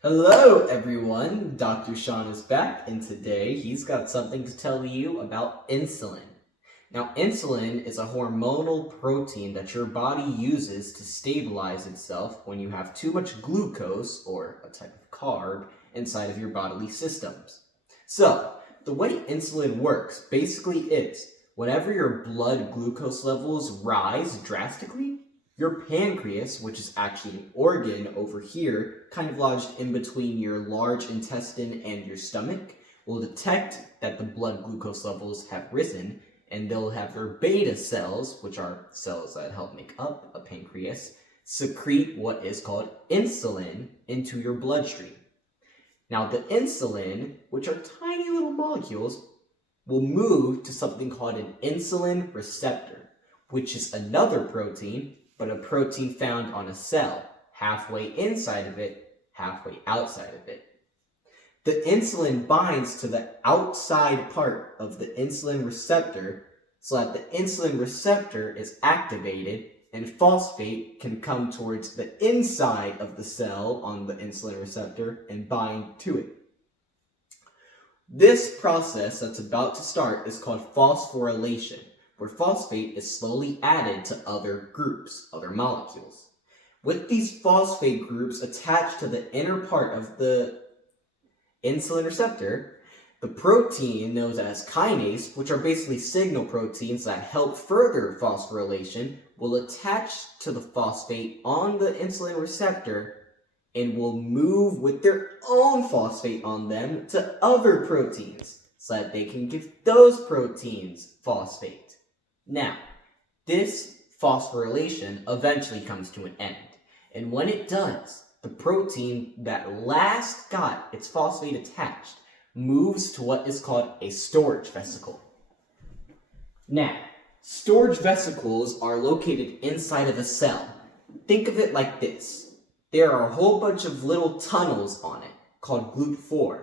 Hello everyone, Dr. Sean is back, and today he's got something to tell you about insulin. Now, insulin is a hormonal protein that your body uses to stabilize itself when you have too much glucose, or a type of carb, inside of your bodily systems. So, the way insulin works basically is, whenever your blood glucose levels rise drastically, your pancreas, which is actually an organ over here, kind of lodged in between your large intestine and your stomach, will detect that the blood glucose levels have risen, and they'll have their beta cells, which are cells that help make up a pancreas, secrete what is called insulin into your bloodstream. Now, the insulin, which are tiny little molecules, will move to something called an insulin receptor, which is another protein, but a protein found on a cell, halfway inside of it, halfway outside of it. The insulin binds to the outside part of the insulin receptor so that the insulin receptor is activated and phosphate can come towards the inside of the cell on the insulin receptor and bind to it. This process that's about to start is called phosphorylation, where phosphate is slowly added to other groups, other molecules. With these phosphate groups attached to the inner part of the insulin receptor, the protein known as kinase, which are basically signal proteins that help further phosphorylation, will attach to the phosphate on the insulin receptor and will move with their own phosphate on them to other proteins so that they can give those proteins phosphate. Now, this phosphorylation eventually comes to an end, and when it does, the protein that last got its phosphate attached moves to what is called a storage vesicle. Now, storage vesicles are located inside of a cell. Think of it like this. There are a whole bunch of little tunnels on it, called GLUT4.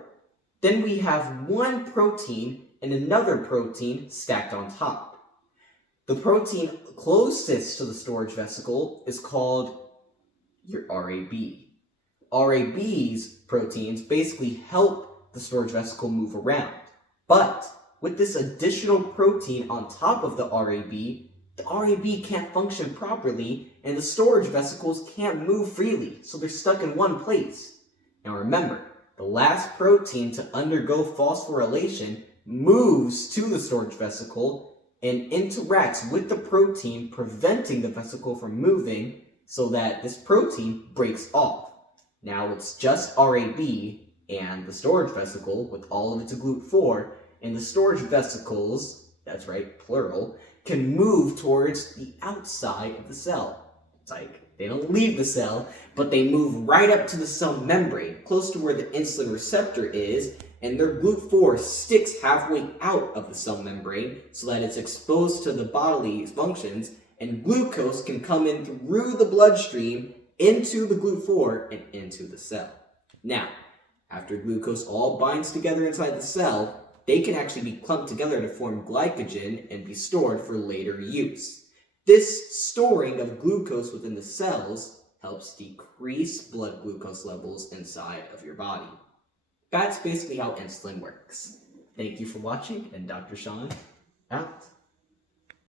Then we have one protein and another protein stacked on top. The protein closest to the storage vesicle is called your RAB. RAB's proteins basically help the storage vesicle move around. But with this additional protein on top of the RAB can't function properly and the storage vesicles can't move freely, so they're stuck in one place. Now remember, the last protein to undergo phosphorylation moves to the storage vesicle and interacts with the protein, preventing the vesicle from moving so that this protein breaks off. Now it's just RAB and the storage vesicle with all of its GLUT4, and the storage vesicles, that's right, plural, can move towards the outside of the cell. It's like they don't leave the cell, but they move right up to the cell membrane, close to where the insulin receptor is, and their GLUT4 sticks halfway out of the cell membrane so that it's exposed to the bodily functions, and glucose can come in through the bloodstream into the GLUT4 and into the cell. Now, after glucose all binds together inside the cell, they can actually be clumped together to form glycogen and be stored for later use. This storing of glucose within the cells helps decrease blood glucose levels inside of your body. That's basically how insulin works. Thank you for watching, and Dr. Sean, out.